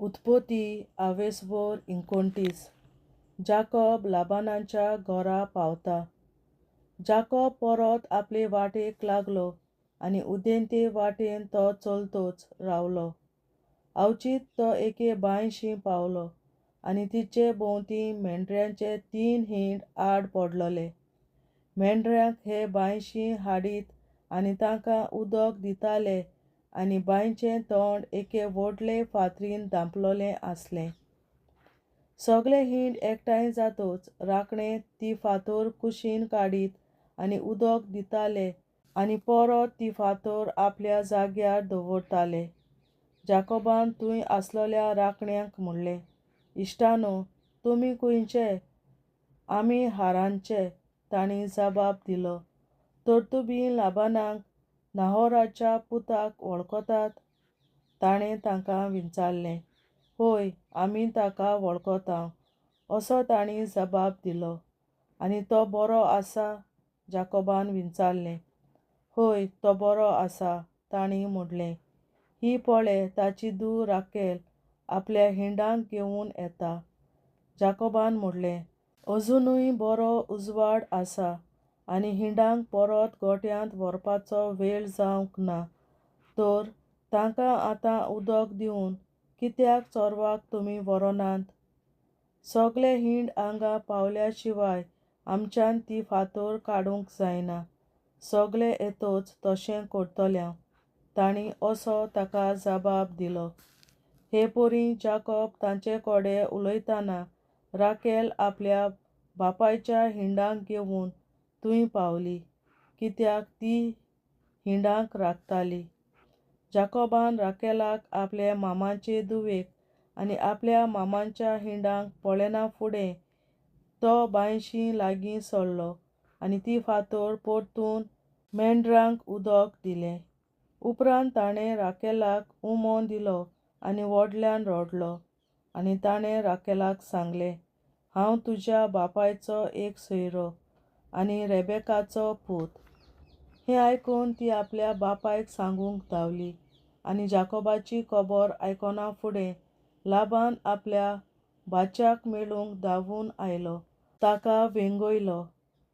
उत्पत्ती आवेसवर 29. जाकोब लाबानाच्या घरा पावता. जाकोब परत आपले वाटेक लागलो आणि उदेंते वाटेन तो चलतोच रावलो. अवचित तो एके बांयशी पावलो आणि तिचे भोवती मेंढऱ्यांचे 3 हिंड आड पडलोले. मेंढऱ्यांक हे बांयशी हाडीत आनी तांकां उदक दिताले आनी बांयचें तोंड एके व्हडले फातरीन धांपलोलें आसलें. सगळे हिंड एकठांय जातूच राखणे ती फातर कुशीन काडीत आनी उदक दिताले आनी परत ती फातर आपल्या जाग्यार दवरताले. जाकोबान थंय आसलोल्या राखण्यांक म्हणलें, इश्टांनो, तुमी खंयचे? आमी हारानचे, तांणी जबाब दिलो. तर तुमी लाबानाक नाहोराच्या पुताक वळखतात? ताणें तांकां विचारलें. हय, आमी ताका वळखतांव, असो तांणी जबाब दिलो. आनी तो बरो आसा? जाकोबान विचारलें. हय, तो बरो आसा, तांणी म्हणलें. ही पळय, ताची धूव राकेल आपल्या हिंडांक घेवन येता. जाकोबान म्हणलें, अजुनूय बरो उजवाड आसा आनी हिंडांक परत गोठ्यांत व्हरपाचो वेळ जावंक ना, तर तांकां आतां उदक दिवन कित्याक चोरवाक तुमी व्हरनात? सगळे हिंड हांगा पावल्या शिवाय आमच्यान ती फातर काडूंक जायना. सगळे येतोच तशें करतल्या, तांणी असो ताका जबाब दिलो. हे परी जाकोब तांचे कडेन उलयतना राकेल आपल्या बापायच्या हिंडांक घेवन थंय पावली, कित्याक ती हिंडांक राखताली. जाकोबान राकेलाक आपल्या मामाचे धुवेक आनी आपल्या मामाच्या हिंडांक पळयना फुडें तो बांयशी लागीं सरलो आनी ती फातर परतून मेंढरांक उदक दिलें. उपरांत ताणें राकेलाक उमो दिलो आनी व्हडल्यान रडलो. आनी ताणें राकेलाक सांगलें, हांव तुज्या बापायचो एक सयरो आनी रेबेकाचो पूत. हें आयकून ती आपल्या बापायक सांगूंक धांवली. आनी जाकोबाची खबर आयकना फुडें लाबान आपल्या भाच्याक मेळूंक धांवून आयलो. ताका वेंगयलो,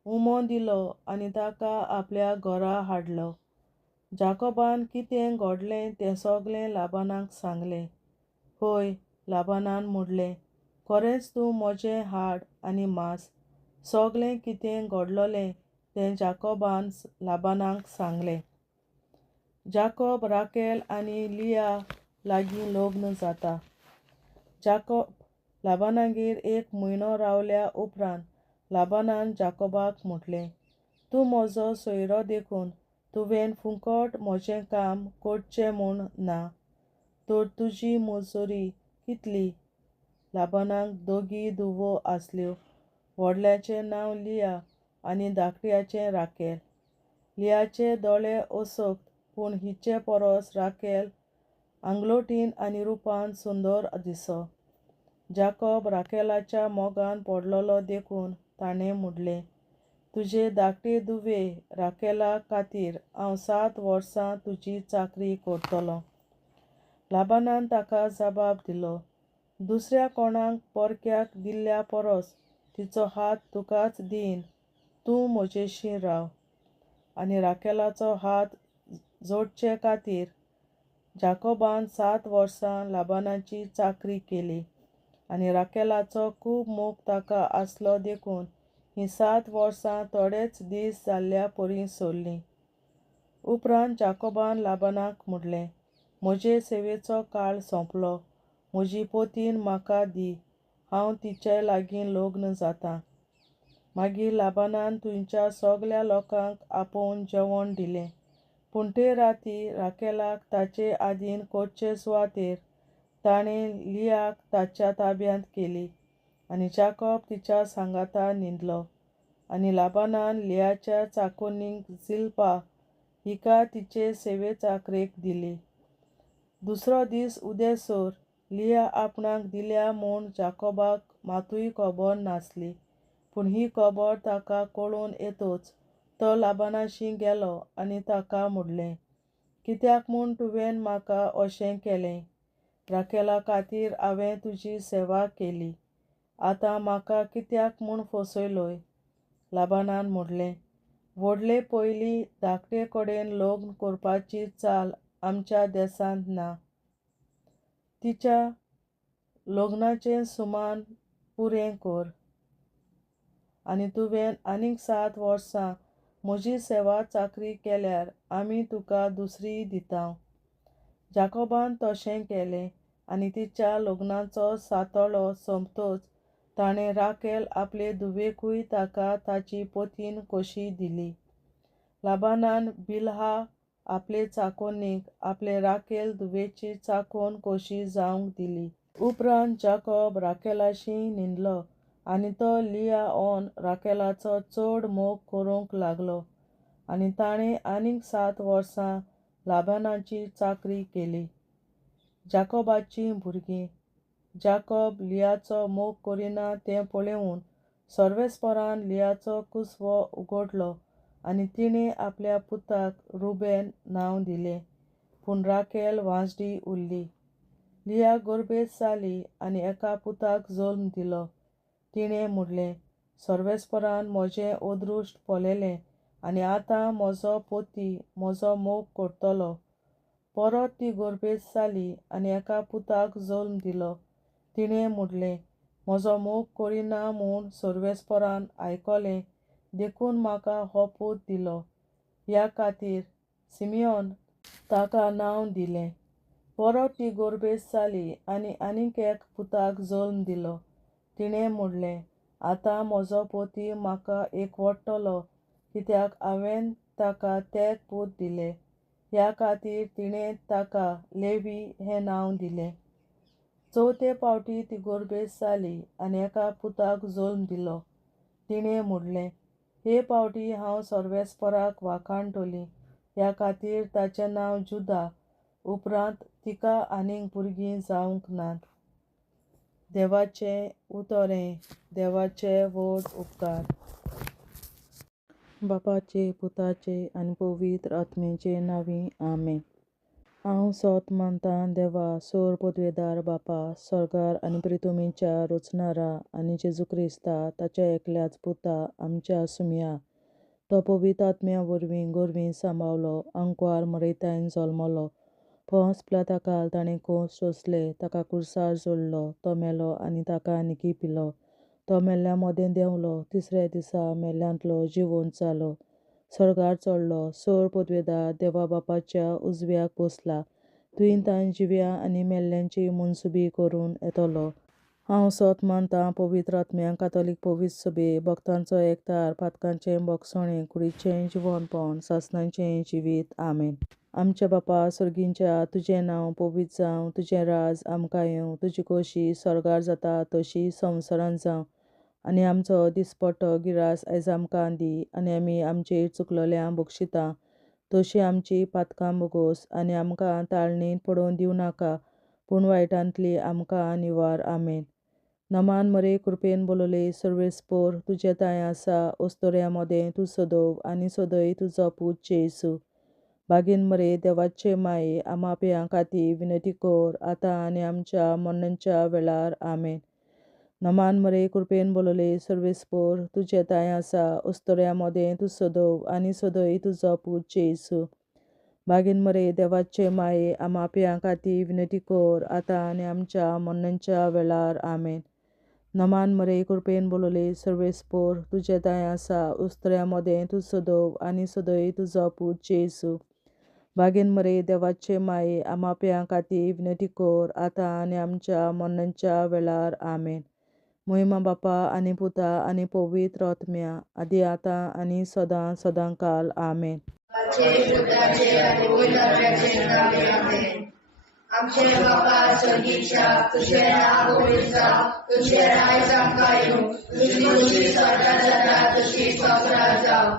उमो दिलो आनी ताका आपल्या घरा हाडलो. जाकोबान कितें घडलें तें सगळें लाबानाक सांगलें. हय, लाबानान म्हणलें, खरेंच तूं म्हजें हाड आनी मांस. सगळें कितें घडलोलें तें जाकोबान लाबानाक सांगलें. जाकोब राकेल आनी लिया लागीं लग्न जाता. जाकोब लाबानागेर 1 म्हयनो रावल्या उपरांत लाबानान जाकोबाक म्हणलें, तूं म्हजो सयरो देखून तुवें फुकट म्हजें काम करचें म्हूण ना, तर तुजी मजुरी कितली? लाबानाक 2 धुवो आसल्यो. व्हडल्याचें नांव लिया आनी धाकट्याचें राकेल. लियाचे दोळे ओसक्त, पूण हिचे परस राकेल आंगलोटीन आनी रुपान सुंदर दिसो. जाकोब राकेलाच्या मोगान पडलोलो देखून ताणें म्हणलें, तुजे धाकटे धुवे राकेला खातीर हांव 7 वर्सां तुजी चाकरी करतलों. लाबानान ताका जबाब दिलो, दुसऱ्या कोणाक परक्याक दिल्ल्या परस तिचो हात तुकाच दीन, तूं म्हजेशी राव. आनी राकेलाचो हात जोडचे खातीर जाकोबान 7 वर्सां लाबानाची चाकरी केली. आनी राकेलाचो खूब मोग ताका आसलो देखून ही 7 वर्सां थोडेच दीस जाल्ल्या परी सरलीं. उपरांत जाकोबान लाबानाक म्हणलें, म्हजे सेवेचो काळ सोंपलो. म्हजी पतीन म्हाका दी, हांव तिचे लागीं लग्न जातां. मागीर लाबानान थंयच्या सगळ्या लोकांक आपोवन जेवण दिलें. पूण ते राती राकेलाक ताचे आदीन करचे सुवातेर ताणें लियाक ताच्या ताब्यांत केली आनी जाकोब तिच्या सांगाता न्हिदलो. आनी लाबानान लियाच्या चाकुनीक जिल्पा हिका तिचे सेवे चाकरेक दिली. दुसरो दीस उदेसर लिया आपणाक दिल्या म्हूण जाकोबाक मातूय खबर नासली. पूण ही खबर ताका कळून येतूच तो लाबानाशी गेलो आनी ताका म्हणलें, कित्याक म्हूण तुवें म्हाका अशें केलें? राखेला खातीर हांवें तुजी सेवा केली. आतां म्हाका कित्याक म्हूण फसयलोय? लाबानान म्हणलें, व्हडले पयलीं धाकटे कडेन लग्न करपाची चाल आमच्या देसांत ना. तिच्या लग्नाचें सुमान पुरें कर. आनी तुवें आनीक 7 वर्सां म्हजी सेवा चाकरी केल्यार आमी तुका दुसरी दितांव. जाकोबान तशें केलें आनी तिच्या लग्नाचो सातळो सोंपतच ताणें राखेल आपले धुवेकूय ताका ताची पतीन कशी दिली. लाबानान बिल्हा आपले चाकोनीक आपले राखेल धुवेची चाकोन कशी जावंक दिली. उपरांत जाकोब राखेलाशी न्हिदलो आनी तो लियाओन राखेलाचो चड मोग करूंक लागलो आनी ताणें आनीक 7 वर्सां लाबानाची चाकरी केली. जाकोबाचीं भुरगीं. जाकोब लियाचो मोग करिना तें पळोवन सर्वेस्परान लियाचो कुसवो उगडलो आनी तिणें आपल्या पुताक रुबेन नांव दिलें, पूण राखेल वांसडी उरली. लिया गर्भेत जाली आनी एका पुताक जल्म दिलो. तिणें म्हणलें, सर्वेस्परान म्हजें अदृश्ट पळयलें आनी आतां म्हजो पती म्हजो मोग करतलो. परत ती गर्भेत जाली आनी एका पुताक जल्म दिलो. तिणें म्हणलें, म्हजो मोग करिना म्हूण सर्वेस्परान आयकलें, देखून म्हाका हो पूत दिलो. ह्या खातीर सिमियोन ताका नांव दिलें. परत ती गर्भेत जाली आनी आनीक एक पुताक जल्म दिलो. तिणें म्हणलें, आतां म्हजो पती म्हाका एकवटतलो कित्याक हांवें ताका तेंच पूत दिलें. ह्या खातीर तिणें ताका लेवी हें नांव दिलें. चवथे फावटी ती गर्भेत जाली आनी एका पुताक जल्म दिलो. तिणें म्हणलें, हे फावटी हांव सर्वेस्पराक वाखाणटलीं. ह्या खातीर ताचें नांव जुदा. उपरांत तिका आनीक भुरगीं जावंक नात. देवाचें उतोरें. देवाचे व्हड उपकार. बापाचे, पुताचे आनी पवित्र आत्म्याचे नांवीं आमेन. हांव सोत मानतां देवा, सोर पदवेदार बापा, स्वर्गार आनी पृथ्वीच्या रचणारा आनी जेजू क्रिस्ता ताच्या एकल्याच पुता आमच्या सुमया. तो पवित्र आत्म्या वरवीं गोरवीं सांबाळलो, आंकवार मरयतायन जल्मलो. पोंस पिलाताकाल ताणें कोंस सोंसले, ताका क्रुसार जोडलो. तो मेलो आनी ताका निकी पिलो. तो मेल्ल्या मोदें देंवलो, तिसऱ्या दिसा मेल्ल्यांतलो जिवंत जालो. स्वर्गार चडलो, सोर पदवेदार देवा बापाच्या उजव्याक बसला. थंय ताण जिव्या आनी मेल्ल्यांची मनसुबी करून येतलो. हांव सोत मानतां पवित्र आत्म्यांक, कातोलीक पवित्र सभे, भक्तांचो एकठार, पातकांचें भोगसणें, कुडीचें जिवंतपण, सासणाचें जिवीत. आमेन. आमच्या बापा सुर्गींच्या, तुजें नांव पवित्र जावं, तुजें राज आमकां येवं, तुजी खोशी स्वर्गार जाता तशी संवसारांत जावं. आनी आमचो दिसपट्टो गिरास आयज आमकां दी. आनी आमी आमचेर चुकलोल्यांक बक्षिता तशीं आमची पातकां बोगोस. आनी आमकां ताळणेंत पडोवन दिवं नाका, पूण वायटांतली आमकां निवार. आमेन. नमान मरे कृपेन बोलोले सर्वेस्पोर, तुजे ताय आसा अस्तोऱ्या मोदें तूं सदव आनी सदय तुजो पूत जेसू. बागेन मरे देवाचे माये, आमा पियां खातीर विनंती कर, आतां आनी आमच्या मरणाच्या वेळार. आमेन. नमान मरे कृपेन बोलोले सर्वेस्पोर, तुजे ताय आसा अस्तोऱ्या मोदें तूं सदव आनी सदय तुजो पूत जेसू. बागेन मरे देवाचे माये, आमा पियां खातीर विनंती कर, आतां आनी आमच्या मरणाच्या वेळार. आमेन. नमान मरे कृपेन बोलोले सर्वेस्पोर, तुजे ताय आसा अस्तोऱ्या मोदें तूं सदव आनी सदय तुजो पूत जेसू. बागेन मरे देवाचे माये, आमा पियां खातीर विनंती कर, आतां आनी आमच्या मरणाच्या वेळार. आमेन. महिमा बापा आनी पुता आनी पवित्र आत्म्या, आदी आतां आनी सदां सदांकाल. आमेन. आमचे बापा स्वर्गीच्या, तुझे नाव पवित्र जावं, तुझे राज आमकां येवं, तुजी खुशी स्वर्गार जाता तशी संवसारांत जावं.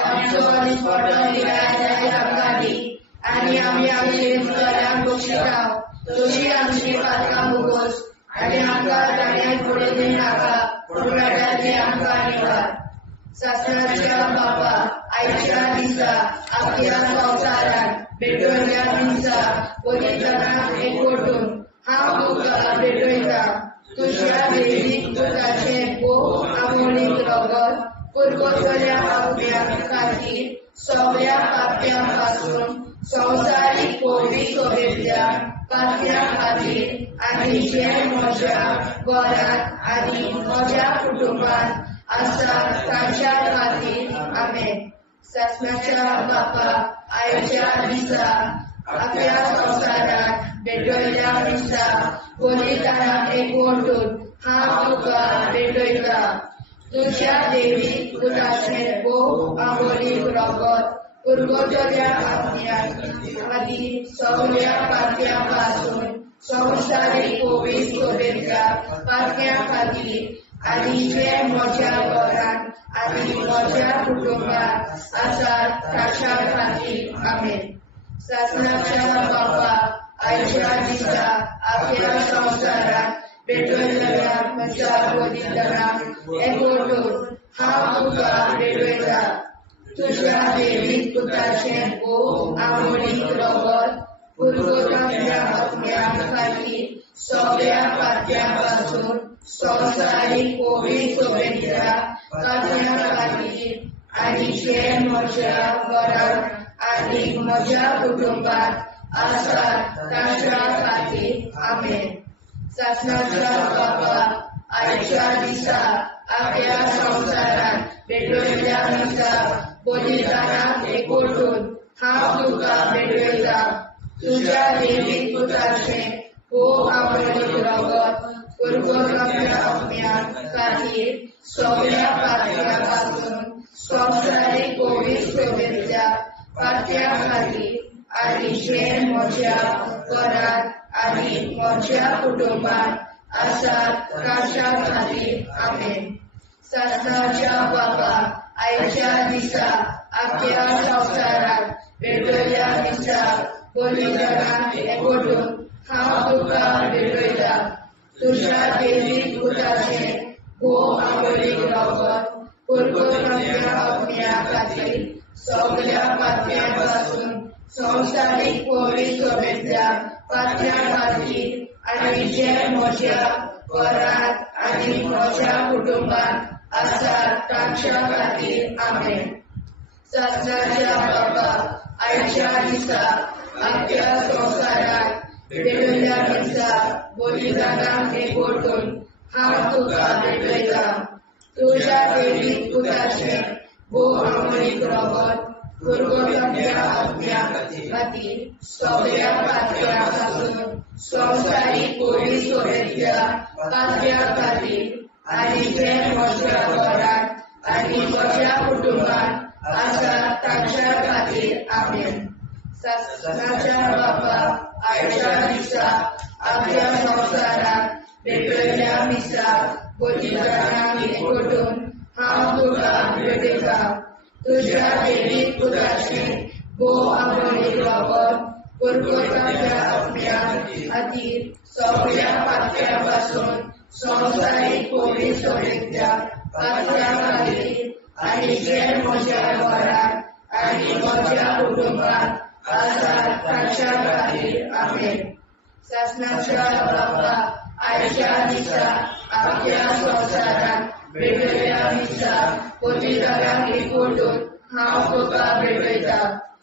आमचो दिसपट्टो गिरास आयज आमकां दी. आनी आमी आमचे चुकलोल्यांक बक्षितांव, तशीं आमची पातकां बोगोस. आनी आमकां ताळणेंत पडोवन दिवं नाका, पूण वायटांतली आमकां निवार. सासणाच्या बापा, आयच्या दिसा आख्या संवसारांत भेटवयल्या दिसा पवित्रांक एकवटून हांव तुका भेटयता तुज्या देवीक पुताचें भोव आमोणीक रगत पुरगोटल्या आपल्या खातीर सगळ्या पाप्यां पासून संवसारीक कोवी सोबेतल्या पाप्यां खातीर आनी जे म्हज्या घरांत आनी म्हज्या कुटुंबांत आसा तांच्या खातीर आमेन. सासणाच्या बापा आयच्या दिसा आपल्या संवसारांत भेटयल्या दिसा बलिदानाक एकवटून हांव तुका भेटयता तुज्या देवीक पुताचें भोव आमोणीक रगत पुरगोटल्या आपल्या खातीर सगळ्या पाप्यां पासून संवसारीक कोवी सोबेतल्या पाप्यां खातीर आनी जे म्हज्या घरांत आनी म्हज्या कुटुंबांत आसात ताच्या खातीर आमेन. सासणाच्या बापा आयच्या दिसा आपल्या संवसारांत भेटयल्या म्हज्या बलिदानाक एकवटून हांव तुका भेटयता तुज्या देवीक पुताचें भोव आमोणीक रगत पुरगोटल्या आपल्या खातीर सगळ्या पाप्यां पासून संवसारीक कोवी सोबेतल्या पाप्यां खातीर आनी जे म्हज्या घरांत आनी म्हज्या कुटुंबांत आसात तांच्या खातीर आमेन. सासणाच्या बापा आयच्या दिसा आपल्या संवसारांत भेटयल्या दिसा बलिदानाक एकवटून हांव तुका भेटयता तुज्या देवीक पुताचें भोव आमोणीक रगत पुरगोटल्या आपल्या खातीर सगळ्या पाप्यां पासून संवसारीक कोवी सोबेतल्या पाप्यां खातीर आनी जे म्हज्या घरांत आनी म्हज्या कुटुंबांत आसात तांच्या खातीर आमेन. सासणाच्या बापा आयच्या दिसा आपल्या संवसारांत भेटयल्या दिसा बलिदानाक एकवटून हांव तुका भेटयता तुज्या देवीक पुताचें भोव आमोणीक रगत पुरगोटल्या आपल्या खातीर सगळ्या पाप्यां पासून संवसारीक कोवी सोबेतल्या पाप्यां खातीर आनी जे म्हज्या घरांत आनी म्हज्या कुटुंबांत आसात तांच्या खातीर आमेन. सासणाच्या बापा आयच्या दिसा आपल्या संवसारांत भेटयल्या दिसा बलिदानाक एकवटून हांव तुका भेटयता तुज्या देवीक पुताचें भोव आमोणीक रगत पुरगोटल्या आपल्या खातीर सगळ्या पाप्यां पासून संवसारीक कोवी सोबेतल्या पाप्यां खातीर आनी जे म्हज्या घरांत आनी म्हज्या कुटुंबांत आसात तांच्या खातीर आमेन. सासणाच्या बापा आयच्या दिसा आपल्या संवसारांत भेटयल्या दिसा बलिदानाक एकवटून हांव तुका भेटयता तुज्या देवीक पुताचें भोव आमोणीक रगत पुरगोटल्या आपल्या खातीर सगळ्या पाप्यां पासून संवसारीक कोवी सोबेतल्या पाप्यां खातीर आनी जे म्हज्या घरांत आनी म्हज्या कुटुंबांत आसात तांच्या खातीर आमेन. सासणाच्या बापा आयच्या दिसा आपल्या संवसारांत भेटयल्या दिसा बलिदानाक एकवटून हांव तुका भेटयता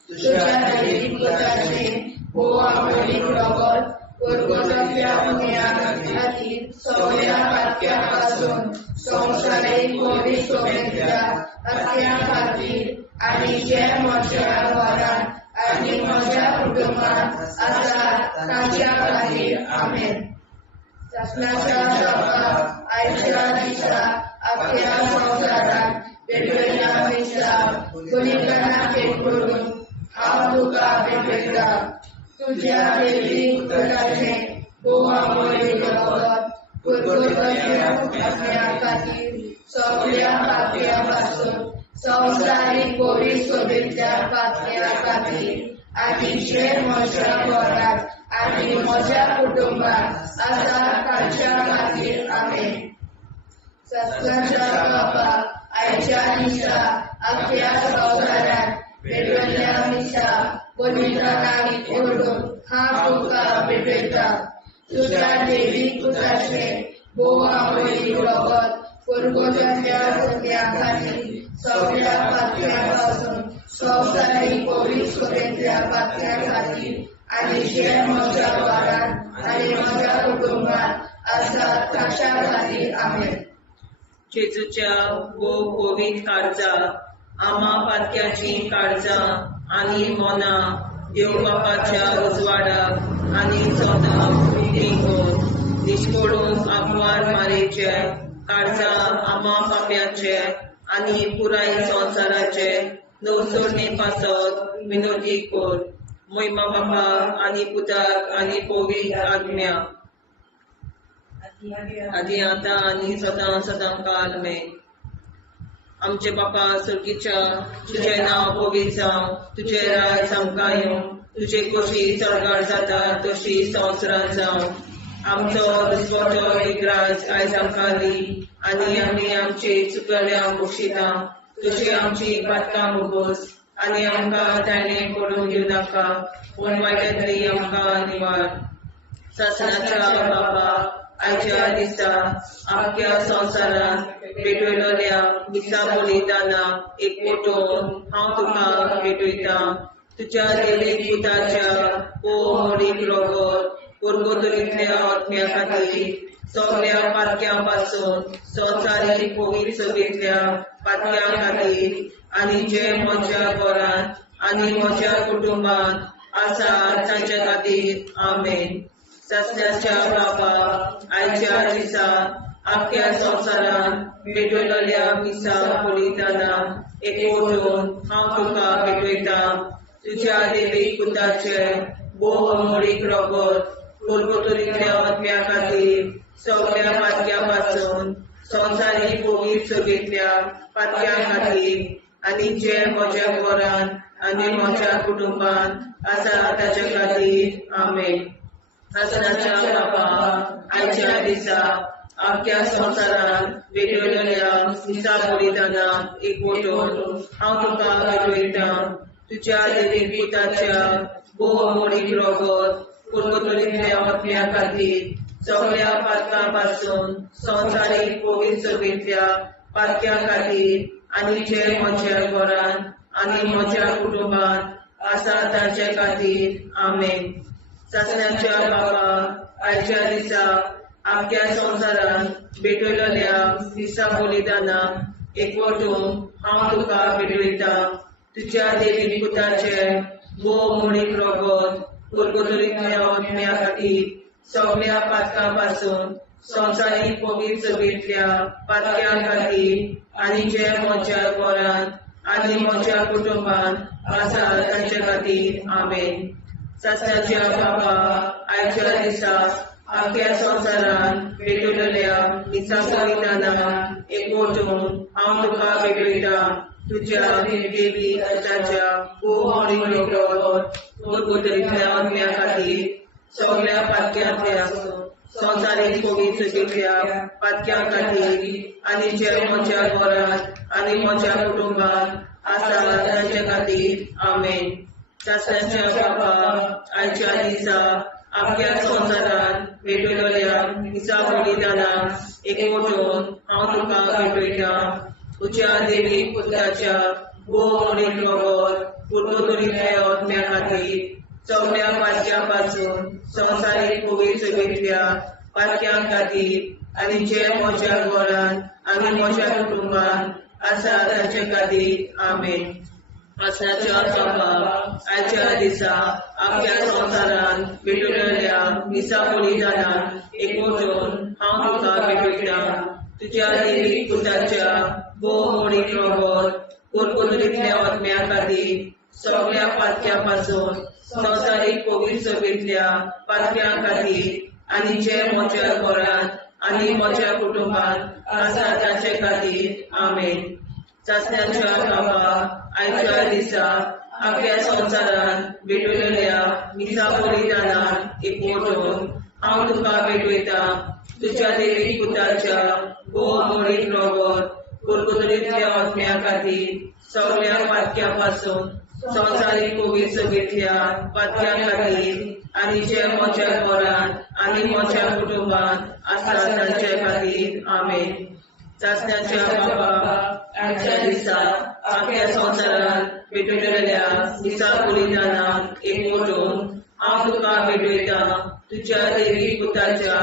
तुज्या देवीक पुताचें भोव आमोणीक रगत पुरगोटल्या आपल्या खातीर सगळ्या पाप्यां पासून संवसारीक कोवी सोबेतल्या पाप्यां खातीर आनी जे म्हज्या घरांत आनी म्हज्या कुटुंबांत आसात तांच्या खातीर आमेन. सासणाच्या बापा आयच्या दिसा आपल्या संवसारांत भेटयल्या दिसा बलिदानाक एकवटून हांव तुका भेटयता तुज्या देवीक पुताचें भोव आमोणीक रगत पुरगोटल्या आपल्या खातीर सगळ्या पाप्यां पासून संवसारीक कोवी सोबेतल्या पाप्यां खातीर आनी जे म्हज्या घरांत आनी म्हज्या कुटुंबांत आसात तांच्या खातीर आमेन. सासणाच्या बापा आयच्या दिसा आपल्या संवसारांत भेटयल्या दिसा बलिदानाक एकवटून हांव तुका भेटयता तुझ्या देवी पुत्राचे बोवावळी रगत पूर्वजन्या सगळ्या खाली सगळ्या पात्यापासून संसारी पवित्रतेच्या पात्याखाली आणि जे माझ्या वारात आणि माझ्या कुटुंबात असतात ताच्या खाली आमेन. जेजूच्या पवित्र काळजा आम्हा पातक्याची काळजा आणि मोना देव बापाच्या उजवाडाक आणि सदां निष्पडून आग्वार मारेचे काळजा आम्हा पाप्याचे आणि पुराय संसाराचे नवसोडणे पासत विनोदी कोर महिमा बापा आणि पुताक आणि पवित्र आज्ञा आधी आता आणि सदां सदां काल मे. आमचे बापा सर्गीच्या तुझे नाव पवित्र जावं, तुझे राय सामका येवं, तुझे कशी चडगाड जाता तशी संवसारांत जावं. आमचो दिसवटो विग्राज आयज आमकां दी आनी आमी आमचे चुकल्यांक बक्षिता. तुजी आमची पातकां मुगोस आनी आमकां ताणें पडूंक दिवं नाका, पूण वायटांतली आमकां निवार. सासणाच्या बापा आयच्या दिसा आख्या संवसारांत भेटयलोल्या दिसा बलिदाना एकवटून हांव तुका भेटयता. तुज्या देवीक पुताच्या मोडीक रगत पुर्गोतरींतल्या आत्म्या खातीर सगळ्या पातक्यां पासून संवसारी पवित्र सभेंतल्या पातक्यां खातीर आनी जे म्हज्या घरांत आनी म्हज्या कुटुंबांत आसा तांच्या खातीर आमेन. सासण्याच्या बापा आयच्या दिसा आख्या संवसारांत भेटयलोल्या दिसा बलिदाना एकवटून हांव तुका भेटयता. तुज्या देवीक पुताचे मोडीक रगत पुर्गोतरींतल्या आत्म्या खातीर सगळ्या पातक्यां पासून संवसारी पवित्र सभेंतल्या पातक्यां खातीर आनी जे म्हज्या घरांत आनी म्हज्या कुटुंबांत आसा ताच्या खातीर आमेन. सासणाच्या बापा आयच्या दिसा आख्या संवसारांत भेटयलोल्या दिसा बलिदाना एकवटून हांव तुका भेटयता. तुज्या देवीक पुताच्या मोडीक रगत पुर्गोतरींतल्या आत्म्या खातीर सगळ्या पातकां पासून संवसारी पवित्र सभेंतल्या पातक्यां खातीर आनी जे म्हज्या घरांत आनी म्हज्या कुटुंबांत आसा तांचे खातीर आमेन. सासण्याच्या बापा आयच्या दिसा आख्या संवसारांत भेटयलोल्या दिसा बलिदाना एकवटून हांव तुका भेटयता. तुज्या देवीक पुताचे मोडीक रगत पुर्गोतरींतल्या आत्म्या खातीर सगळ्या पातकां पासून संवसारी पवित्र सभेंतल्या पातक्यां खातीर आनी जे म्हज्या घरांत आनी म्हज्या कुटुंबांत आसा तांचे खातीर आमेन. सासण्याच्या बापा आयच्या दिसा आख्या संवसारांत भेटयलोल्या दिसा बलिदाना एकवटून हांव तुका भेटयता. तुज्या देवीक पुताच्या मोडीक रगत पुर्गोतरींतल्या आत्म्या खातीर सगळ्या पातक्यांतल्या संवसारी पवित्र सभेंतल्या पातक्यां खातीर आनी जे म्हज्या घरांत आनी म्हज्या कुटुंबांत आसा तांचे खातीर आमेन. सासण्याच्या बापा आयच्या दिसा आख्या संवसारांत भेटयलोल्या दिसा बलिदाना एकवटून हांव तुका भेटयता. तुज्या देवीक पुताच्या मोडीक रगत पुर्गोतरींतल्या आत्म्या खातीर सगळ्या पातक्यां पासून संवसारी पवित्र सभेंतल्या पातक्यां खातीर आनी जे म्हज्या घरांत आनी म्हज्या कुटुंबांत आसा तांचे खातीर आमेन. सासण्याच्या बापा आयच्या दिसा आख्या संवसारांत भेटयलोल्या दिसा बलिदाना एकवटून हांव तुका भेटयता. तुज्या देवीक पुताच्या मोडीक रगत पुर्गोतरींतल्या आत्म्या खातीर सगळ्या पातक्यां पासून संवसारी पवित्र सभेंतल्या पातक्यां खातीर आनी जे म्हज्या घरांत आनी म्हज्या कुटुंबांत आसा तांचे खातीर आमेन. सासण्याच्या बापा आयच्या दिसा आख्या संवसारांत भेटयलोल्या दिसा बलिदाना एकवटून हांव तुका भेटयता. तुज्या देवीक पुताच्या मोडीक रगत पुर्गोतरींतल्या आत्म्या खातीर सगळ्या पातक्यां पासून संवसारीक पवित्रविद्या पातक्या खातीर आनी जे म्हज्या घरान आनी म्हज्या कुटुंबात आसा तांचे खातीर आमेन. चाचण्याच्या बाबा आजच्या दिसा आख्या संवसारात भेटलेल्या दिसा बलिदानाक एकवटून हांव तुका भेटयता तुज्या देवी पुताच्या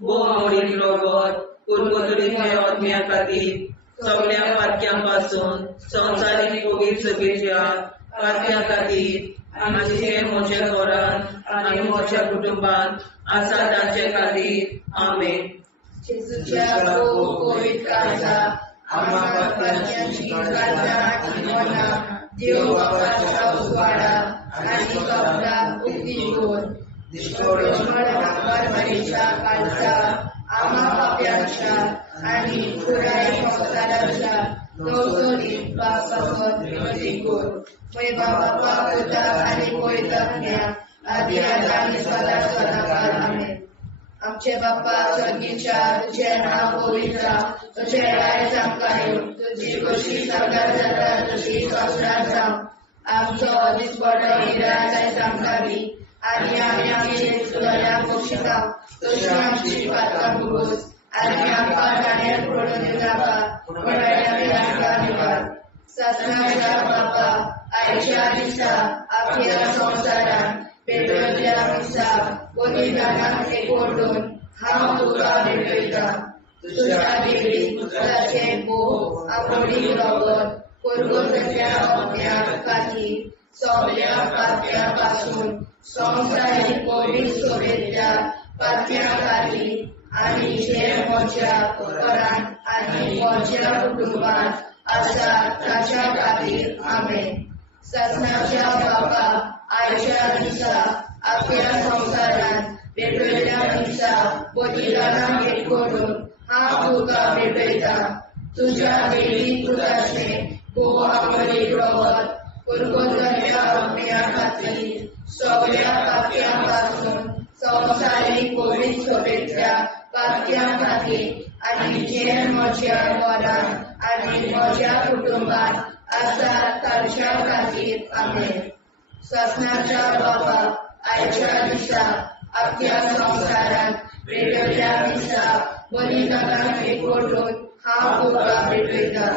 भोवमोडीक रगत कुरबुरीच्या आत्म्या खातीर सगळ्या पातक्यां पासून संवसारीक पवित्रविद्या पातक्या खातीर आनी जे म्हज्या घरान आनी म्हज्या कुटुंबात आसा तांचे खातीर आमेन. जेजूच्या पवित्र काळजा आम्हा पातक्यांची काळजा आनी मना देव बापाच्या उजवाडा आनी कपडा उक्ती करून परमेच्या काळजा आम्हा पाप्यांच्या आनी पुराय संवसाराच्या नवसोरीत पापावर विनंती करून मैबा बापा पुता आनी पवित्रात्म्या आदी आनी सदा सदाकाळ आमेन. आमचे बाप्पा स्वर्गीच्या तुझे नाव पवित्र तुझे राय आमकां येवं तुजी कशी सगळ्यात जाता तशी संवसारात जावं. आमचो दिसपडो हिराय आमकां दी आनी आमी आमचे सुदाऱ्याक बक्षिता तशी आमची पातकां भोगोस आनी आमकां गाण्यार पडून नाका पूण आमी आमकां निवाड. ससनाच्या बाप्पा आयच्या दिसा आख्या संवसारान भेटलेल्या दिसा बलिदानाक एकवटून हांव तुका भेटयता तुज्या देवी पुत्राचे भोव आपोडी रगत कुरबुरीच्या आत्म्या खातीर सगळ्या पातक्यां पासून संवसारीक पवित्रविद्या पातक्यां खातीर आनी जे म्हज्या घरान आनी म्हज्या कुटुंबात आसा ताच्या खातीर आमेन. ससनाच्या बापा आयच्या दिसा आख्या संवसारान भेटलेल्या दिसा बलिदानाक एकवटून हांव तुका भेटयता तुज्या देवी पुताचे भोव आपोडी रगत कुरबुरीच्या आत्म्या खातीर सगळ्या पातक्यां पासून संवसारीक पवित्रविद्या पातक्यां खातीर आनी जे म्हज्या घरान आनी म्हज्या कुटुंबात आसा तांच्या खातीर आमेन. ससनाच्या बापा आयच्या दिसा आख्या संवसारान भेटलेल्या दिसा बलिदानाक एकवटून हांव तुका भेटयता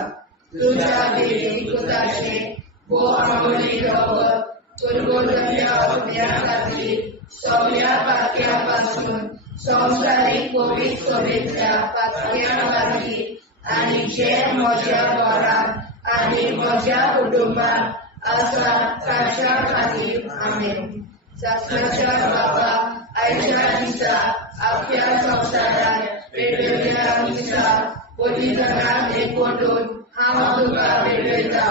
तुज्या देवी पुताचे भोव आपोडी रगत कुरबुरीच्या आत्म्या खातीर सगळ्या पातक्यां पासून संवसारीक पवित्रविद्या पातक्यां खातीर आनी जे म्हज्या घरान आनी म्हज्या कुटुंबात आसा तांच्या खातीर आमेन. ससनाच्या बापा आयच्या दिसा आख्या संवसारान भेटलेल्या दिसा बलिदानाक एकवटून हांव तुका भेटयता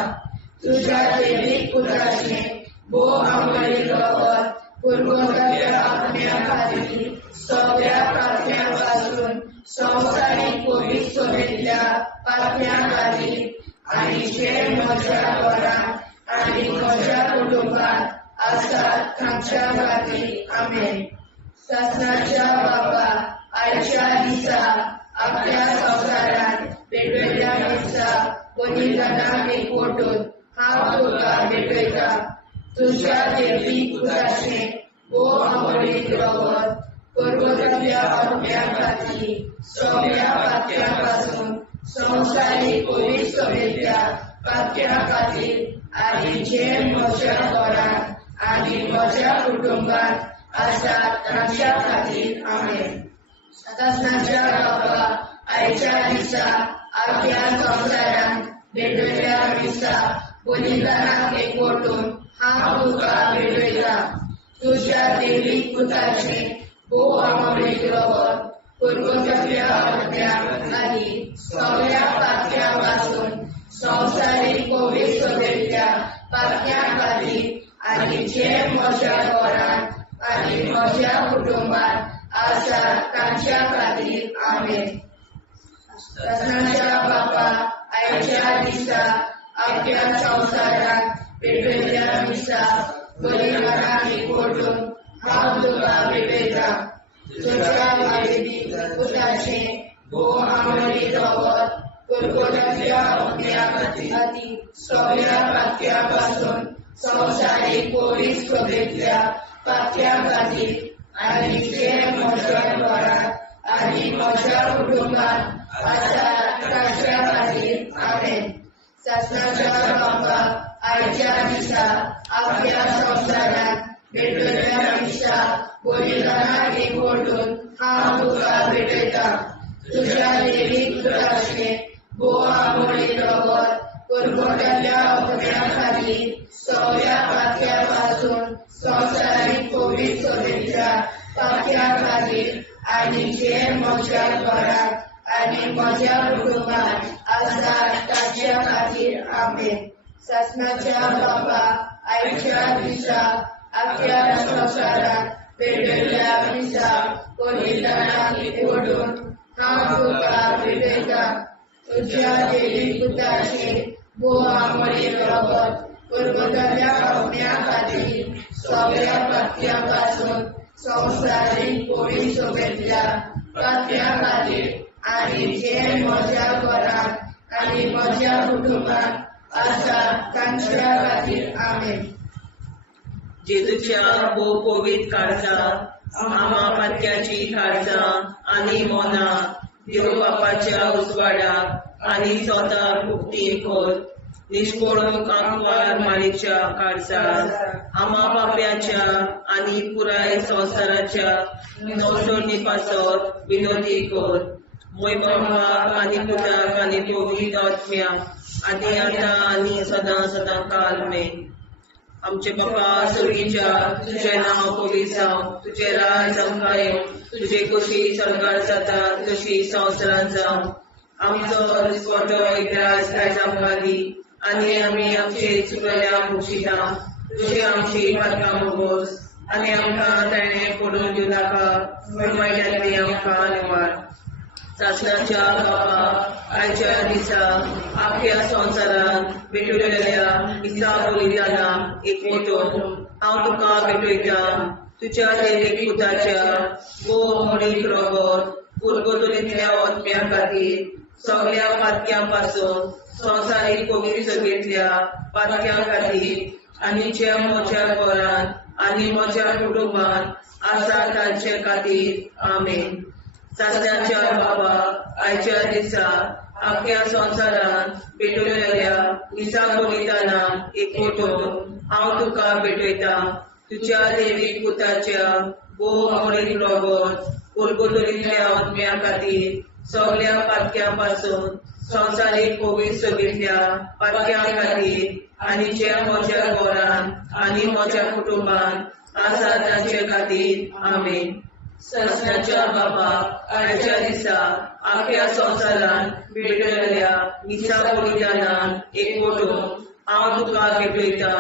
तुज्या देवी पुताचे भोव आपोडी रगत कुरबुरीच्या आत्म्या खातीर सगळ्या पातक्यां पासून संवसारीक पवित्रविद्या पातक्यां खातीर आनी जे म्हज्या घरान आनी म्हज्या कुटुंबात आसा तांच्या खातीर आमेन. ससनाच्या बापा आयच्या दिसा आख्या संवसारान भेटलेल्या दिसा बलिदानाक एकवटून हांव तुका भेटयता तुज्या देवी पुताचे भोव आपोडी रगत कुरबुरीच्या आत्म्या खातीर सगळ्या पातक्यां पासून संवसारीक पवित्रविद्या पातक्यां खातीर आनी जे म्हज्या घरान आनी म्हज्या कुटुंबात आसा तांच्या खातीर आमेन. ससनाच्या बापा आयच्या दिसा आख्या संवसारान भेटलेल्या दिसा बलिदानाक एकवटून हांव तुका भेटयता तुज्या देवी पुताचे भोव आपोडी रगत कुरबुरीच्या आत्म्या खातीर सगळ्या पातक्यां पासून संवसारीक पवित्रविद्या पातक्यां खातीर आनी जे म्हज्या घरान आनी म्हज्या कुटुंबात आसा तांच्या खातीर आमेन. ससनाच्या बापा आयच्या दिसा आख्या संवसारान भेटलेल्या दिसा बलिदानाक एकवटून हांव तुका भेटयता तुज्या देवी पुताचे भोव आपोडी रगत कुरबुरीच्या आत्म्या खातीर सगळ्या पातक्यां पासून संवसारीक कोविड शुभेच्छा पातळ्या खातीर आनी जे म्हज्या घरांत आनी म्हज्या कुटुंबात आसा ताच्या खातीर आमेन. शासनाच्या बापाक आयच्या दिसा आपल्या संवसारांत भेटलेल्या दिसा बलिदानाक एकवटून हांव तुका भेटयता. तुज्या देवीक पुत्राचे भोव आमोळी रगत करगोटल्या अपण्या खातीर सगळ्या पातक्या पासून संवसारीक कोविड शुभेच्छा पातक्या खातीर आनी जे म्हज्या घरांत आनी म्हज्या कुटुंबात आसा ताच्या खातीर आमेन. शासनाच्या बापाक आयच्या दिसा आपल्या संवसारांत भेटलेल्या दिसा बलिदानाक एकवटून हांव तुका भेटयता. तुज्या देवी पुत्राचे भोव आमोळी रगत करगोटल्या अपण्या खातीर सगळ्या पातक्या पासून संवसारीक कोविड शुभेच्छा पातक्या खातीर आनी जे म्हज्या घरांत आनी म्हज्या कुटुंबात आसा तांच्या खातीर आमेन. जेजूच्या भोव पवित्र काळजांत आम्हा पातक्याची काळजां आनी मोना देव बापाच्या उजवाडाक आनी स्वता मुक्ती खोल निष्कोळूक आंकवार माळेच्या काळजांत आम्हा पाप्याच्या आनी पुराय संवसाराच्या नवसोडणी पासत विनोदी कर. मोय बापाक आनी पुताक आनी पवित्र आत्म्याक आदी आतां आनी सदां सदां काल मेन. आमचे बापा स्वर्गीच्या तुझें नांव पवित्र जावं, तुजें राज आमकां येवं, तुजी कशी सरकार जाता तशी संवसारांत जावं. आमचो दिसवटो एकदांच आयज आमकां दी आनी आमी आमचे चुकयल्यांक बक्षिता. तुजी आमची पातकां मोगोस आनी आमकां ताणें पडून दिवं नाका, वायट्यांतली आमकां निवार. शासनाच्या बापा आयच्या दिसा आपल्या संवसारांत भेटलेल्या दिसा बलिदानाक एकवटून हांव तुका भेटयता. तुज्या देवीक पुताच्या भोव आमोळीक रगत करगोटलेल्या आत्म्या खातीर सगळ्या पातक्यां पासून संवसारीक कोविड सगळेंतल्या पातक्यां खातीर आनी जे म्हज्या घरांत आनी म्हज्या कुटुंबात आसा तांचे खातीर आमेन. शासनाच्या बाबा आयच्या दिसा आपल्या संवसारांत भेटलेल्या दिसा बलिदानाक एकवटून हांव तुका भेटयता. तुज्या देवीक पुताच्या भोव आमोळीक रगत करगोटलेल्या आत्म्या खातीर सगळ्या पातक्यां पासून संवसारीक कोविड सगळेंतल्या पातक्यां खातीर आनी जे म्हज्या घरांत आनी म्हज्या कुटुंबात आसा तांचे खातीर आमेन. शासनाच्या बापा आयच्या दिसा आपल्या संवसारांत भेटलेल्या दिसा बलिदानाक एकवटून हांव तुका भेटयता.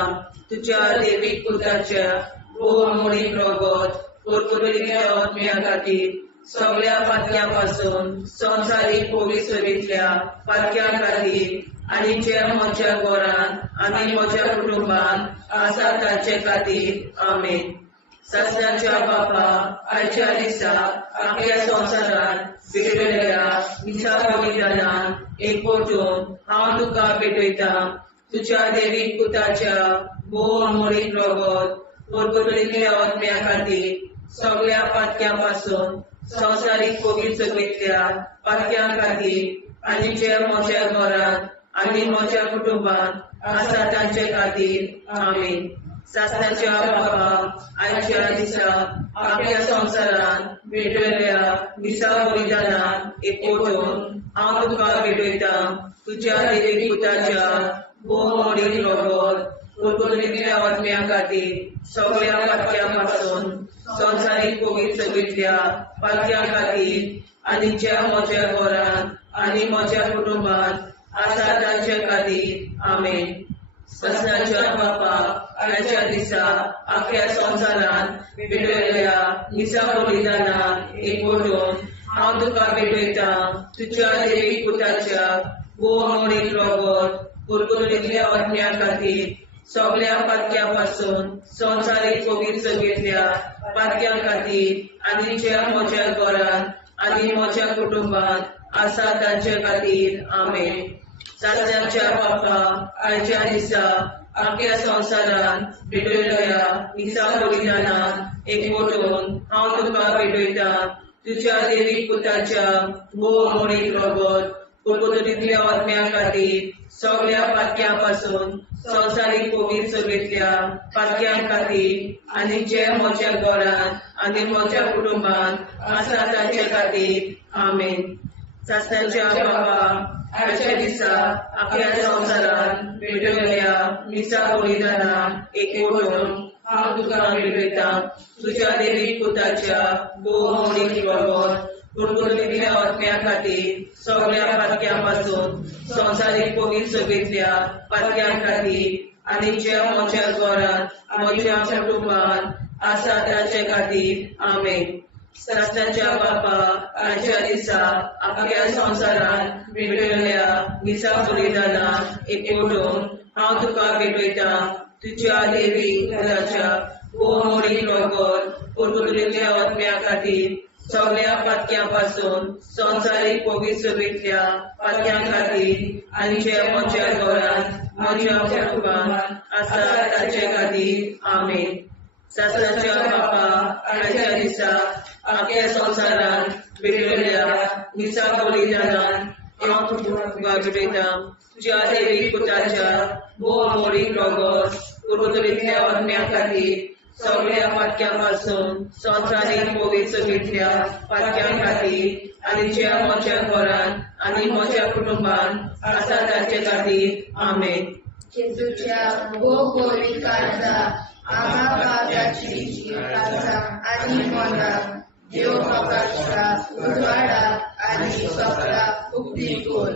तुज्या देवीक पुताच्या भोव आमोळीक रगत करगोटलेल्या आत्म्या खातीर सगळ्या पातक्यां पासून संवसारीक कोविड सगळेंतल्या पातक्यां खातीर आनी जे म्हज्या घरांत आनी म्हज्या कुटुंबात आसा तांचे खातीर आमेन. शासनाच्या बापा आयच्या दिसा आपल्या संवसारांत भेटलेल्या दिसा बलिदानाक एकवटून हांव तुका भेटयता. तुज्या देवीक पुताच्या भोव आमोळीक रगत करगोटलेल्या आत्म्या खातीर सगळ्या पातक्यां पासून संवसारीक कोविड सगळेंतल्या पातक्यां खातीर आनी जे म्हज्या घरांत आनी म्हज्या कुटुंबात आसा तांचे खातीर आमेन. शासनाच्या बापा आयच्या दिसा आपल्या संवसारांत भेटलेल्या दिसा बलिदानाक एकवटून हांव तुका भेटयता. तुज्या देवीक पुताच्या भोव आमोळीक रगत करगोटलेल्या आत्म्या खातीर सगळ्या पातक्यां पासून संवसारीक कोविड सगळेंतल्या पातक्यां खातीर आनी ज्या म्हज्या घरांत आनी म्हज्या कुटुंबात आसा तांचे खातीर आमेन. शासनाच्या बापा आयच्या दिसा आपल्या संवसारांत भेटलेल्या दिसा बलिदानाक एकवटून हांव तुका भेटयता. तुज्या देवीक पुताच्या भोव आमोळीक रगत करगोटलेल्या आत्म्या खातीर सगळ्या पातक्यां पासून संवसारीक कोविड सगळेंतल्या पातक्यां खातीर आनी ज्या म्हज्या घरांत आनी म्हज्या कुटुंबात आसा तांचे खातीर आमेन. शासनाच्या बापा आयच्या दिसा आख्या संवसारान भेटयल्या मिसा बलिदानाक एकवटून हांव तुका भेटयता तुज्या देवीक पुताच्या भोव मोडीक रगत पुर्तुगींतल्या आत्म्या खातीर सगळ्या पातक्यां पासून संवसारीक पवित्र सभेंतल्या पातक्यां खातीर आनी जे म्हज्या घरांत आनी म्हज्या कुटुंबांत आसा ताचे खातीर आमेन. सासणाच्या बाबा आयच्या दिसा आख्या संवसारान भेटयल्या मिसा बलिदानाक एकवटून हांव तुका भेटयता तुज्या देवीक पुताच्या भोव मोडीक रगत पुर्तुगींतल्या आत्म्या खातीर सगळ्या पातक्यां पासून संवसारीक पवित्र सभेंतल्या पातक्यां खातीर आनी जे म्हज्या घरांत म्हज्या कुटुंबांत आसा ताचे खातीर आमेन. सासणाच्या बापा आयच्या दिसा आख्या संवसारान भेटयल्या मिसा बलिदानाक एकवटून हांव तुका भेटयता तुज्या देवीक पुताच्या भोव मोडीक रगत पुर्तुगींतल्या आत्म्या खातीर सगळ्या पातक्यां पासून संवसारीक पवित्र सभेंतल्या पातक्यां खातीर आनी जे म्हज्या घरांत म्हज्या कुटुंबांत आसा ताचे खातीर आमेन. सासणाच्या बापा आयच्या दिसा आख्या संवसारान भेटयल्या मिसा बलिदानाक हांव तुका भेटयता तुज्या देवीक पुताच्या भोव मोडीक रगत पुर्तुगींतल्या आत्म्या खातीर सगळ्या पातक्यां पासून संवसारीक पवित्र सभेंतल्या पातक्यां खातीर आनी जे म्हज्या घरांत आनी म्हज्या कुटुंबांत आसा ताचे खातीर आमेन. जेजूच्या भोव पवित्र काळजा आम्हा पापाची काळजा आनी मनाक देव प्रकाशा उजवाडा आनी सगळा मुक्ती कोर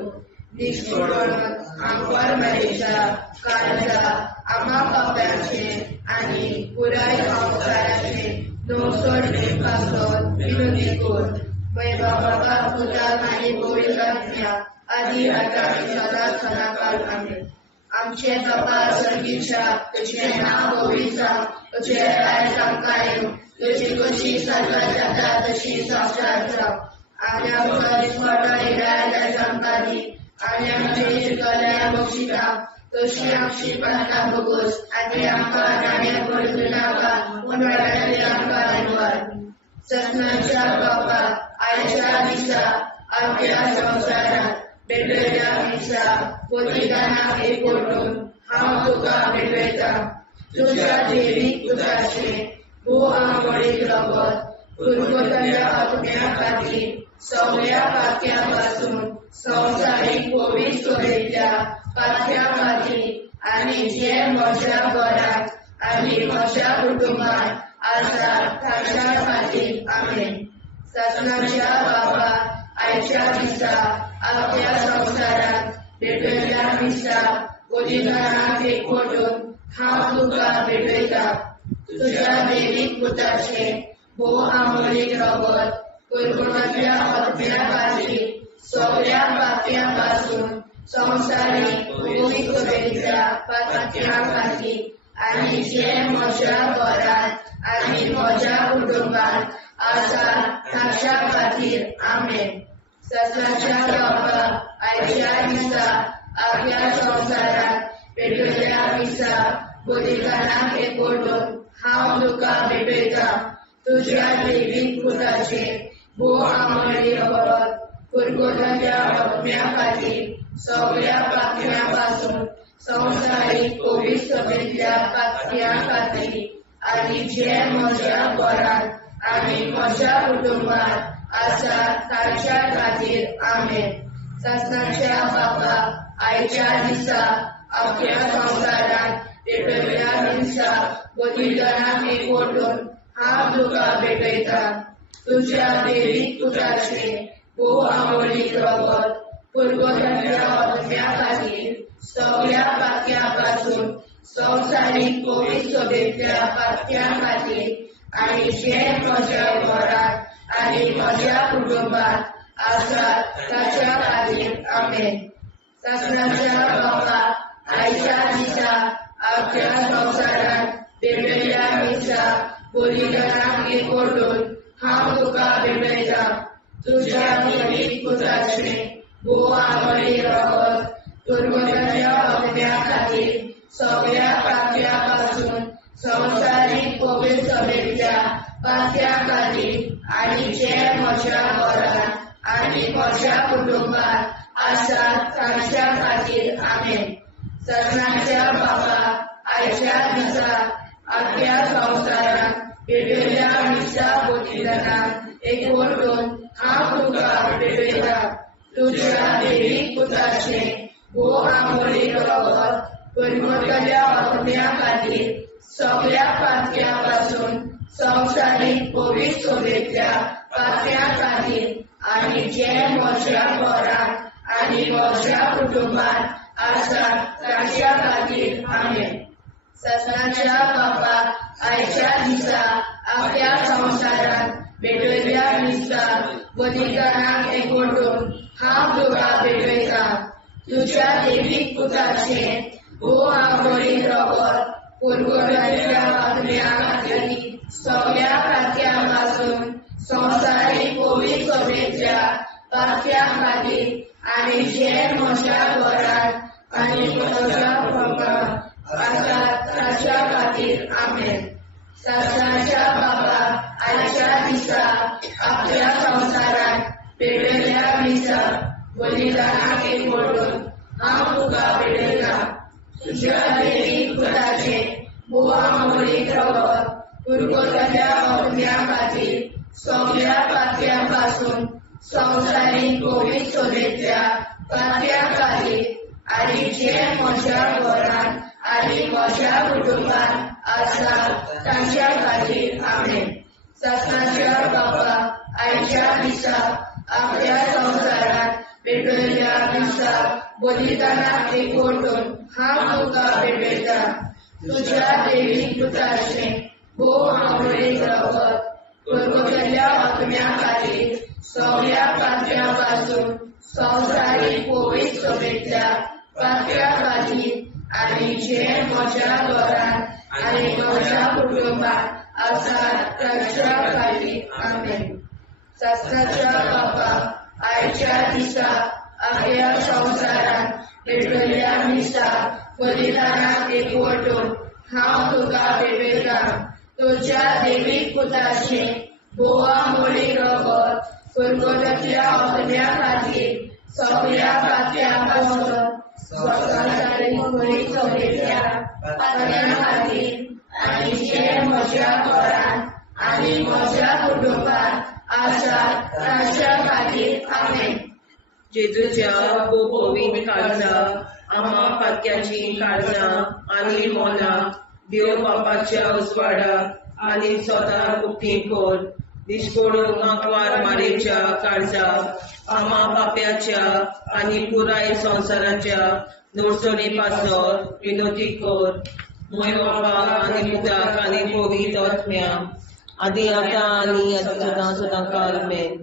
निष्ठुर आमकां मेरेच्या काळजा आम्हा पापाचे आनी पुराय संवसाराचे नवसोडे पासत विनोदी कोर. वैभव बाबा पुता आनी पवित्र आत्म्या आदी आतां आनी सदांच सदांकाळ आमेन. आमचे बाबा सर्गीच्या तुझे नाव पवित्र तुझे राय तांकां तुझी कशी स्वर्गात जाता तशी संवसारांत जावं. आनी आमकां दिसपट्टो इराय तांकां दी आनी आमचे इश्टगल्या बक्षिता तशी आमची प्रार्थना भोगोस आनी आमकां नाण्या पडूं नाका पूण वाड्यातली आमकां आयकवार. ससनाच्या बापा आयच्या दिसा आख्या संवसारांत भेटयल्या मिसा बलिदानाक एकवटून हांव तुका भेटयता तुज्या देवीक पुताचे भोव मोडीक रगत पुर्तुगींतल्या आत्म्या खातीर सगळ्या पातक्यां पासून संवसारीक पवित्र सभेंतल्या पातक्यां खातीर आनी जे म्हज्या घरांत आनी म्हज्या कुटुंबांत आसा ताच्या खातीर आमेन. सासणाच्या बापा आयच्या दिसा आख्या संवसारांत भेटयल्या मिसा बलिदानाक एकवटून हांव तुका भेटयता तुज्या देवीक पुताचे भोव मोडीक रगत पुर्तुगींतल्या आत्म्या खातीर सगळ्या पातक्यां पासून संवसारीक पवित्र सभेंतल्या पातक्यां खातीर आनी जे म्हज्या घरांत आनी म्हज्या कुटुंबांत आसा ताच्या खातीर आमेन. ससनाच्या बापा आयच्या दिसा आख्या संवसारांत भेटयल्या मिसा बलिदानाक एकवटून हांव तुका भेटयता तुज्या देवीक पुताचे भोव मोडीक रगत पुर्तुगींतल्या आत्म्या खातीर सगळ्या पातक्यां पासून संवसारीक पवित्र सभेंतल्या पातक्यां खातीर आनी जे म्हज्या घरांत आनी म्हज्या कुटुंबांत आसा ताच्या खातीर आमेन. ससनाच्या बापा आयच्या दिसा आख्या संवसारांत भेटयल्या मिसा बलिदानाक एकवटून हांव तुका भेटयता तुज्या देवीक पुताचे भोव मोडीक रगत पुर्तुगींतल्या आत्म्या खातीर सगळ्या पातक्यां पासून संवसारीक पवित्र सभेंतल्या पातक्यां खातीर आनी जे म्हज्या घरांत आनी म्हज्या कुटुंबांत आसा ताच्या खातीर आमेन. ससनाच्या बापा आयच्या दिसा आख्या संवसारांत भेटयल्या मिसा बलिदानाक एकवटून हांव तुका भेटयता तुज्या देवीक पुताचे भोव मोडीक रगत पुर्तुगींतल्या आत्म्या खातीर सगळ्या पातळ्यापासून संसारीक पवित्रतेच्या पातळ्याखातीर आनी जे म्हज्या घरांत आनी म्हज्या कुटुंबात आसात तांच्या खातीर आमेन. सगळ्यांच्या बाबा आयच्या दिसा आख्या संवसारान पेटयल्या मिसा बलिदानाक एकवटून हांव तुका पेटयता. तुज्या देवीक पुताचे वो आंबोळी रगत परमतल्या आत्म्या खातीर सगळ्या पातळ्यापासून संवसारीक पवित्रतेच्या पातळ्या खातीर आनी जे म्हज्या घरांत आनी म्हज्या कुटुंबात आसात तांच्या खातीर आमेन. ससनाच्या बापाक आयच्या दिसा आख्या संवसारान पेटयल्या मिसा बलिदानाक एकवटून हांव तुका पेटयता. तुज्या देवीक पुताचे वो आंबोळी रगत परगटल्या आत्म्या खातीर सगळ्या पातळ्यापासून संवसारीक पवित्रतेच्या पातळ्या खातीर आनी जे म्हज्या घरांत आनी म्हज्या कुटुंबात आसात तांच्या खातीर आमेन. ससनाच्या बापाक आयच्या दिसा आख्या संवसारान पेटयल्या मिसा बलिदानाक एकवटून हांव तुका पेटयता. तुज्या देवीक पुताचे वो आंबोळी रगत परगटल्या आत्म्या खातीर सगळ्या पातळ्यापासून संवसारीक पवित्रतेच्या पातळ्या खातीर आनी जे म्हज्या घरांत आनी म्हज्या कुटुंबात आसात तांच्या खातीर आमेन. ससनाच्या बापाक आयच्या दिसा आख्या संवसारान पेटयल्या मिसा बलिदानाक एकवटून हांव तुका पेटयता. तुज्या देवीक पुताचे वो आंबोळी रगत परगटल्या आत्म्या खातीर सगळ्या पातळ्यापासून संवसारीक पवित्रतेच्या पातळ्या खातीर आनी जे म्हज्या घरांत आनी म्हज्या कुटुंबात आसात तांच्या खातीर आमेन. ससनाच्या बापाक आयच्या दिसा आख्या संवसारान पेटयल्या मिसा बलिदानाक एकवटून हांव तुका पेटयता. तुज्या देवीक पुताचे वो आंबोळी रगत परगटल्या आत्म्या खातीर सगळ्या पातळ्यापासून संवसारीक पवित्रतेच्या पातळ्या खातीर आनी जे म्हज्या घरांत आनी म्हज्या कुटुंबात आसात तांच्या खातीर आमेन. जेजूच्या पवित्र काळजा आम्हा पातक्याची काळजां आनी मोला देव बापाच्या उजवाडाक आनी स्वता उक्ती कोर. दिसपडून आंकवार मारेच्या काळजा आम्हा पाप्याच्या आनी पुराय संवसाराच्या नोर्सोणी पासत विनोदी कोर. मोय बापा आनी पुताक आनी पवित्र आत्म्या आदी आतां आनी सदां सदां काल आमेन.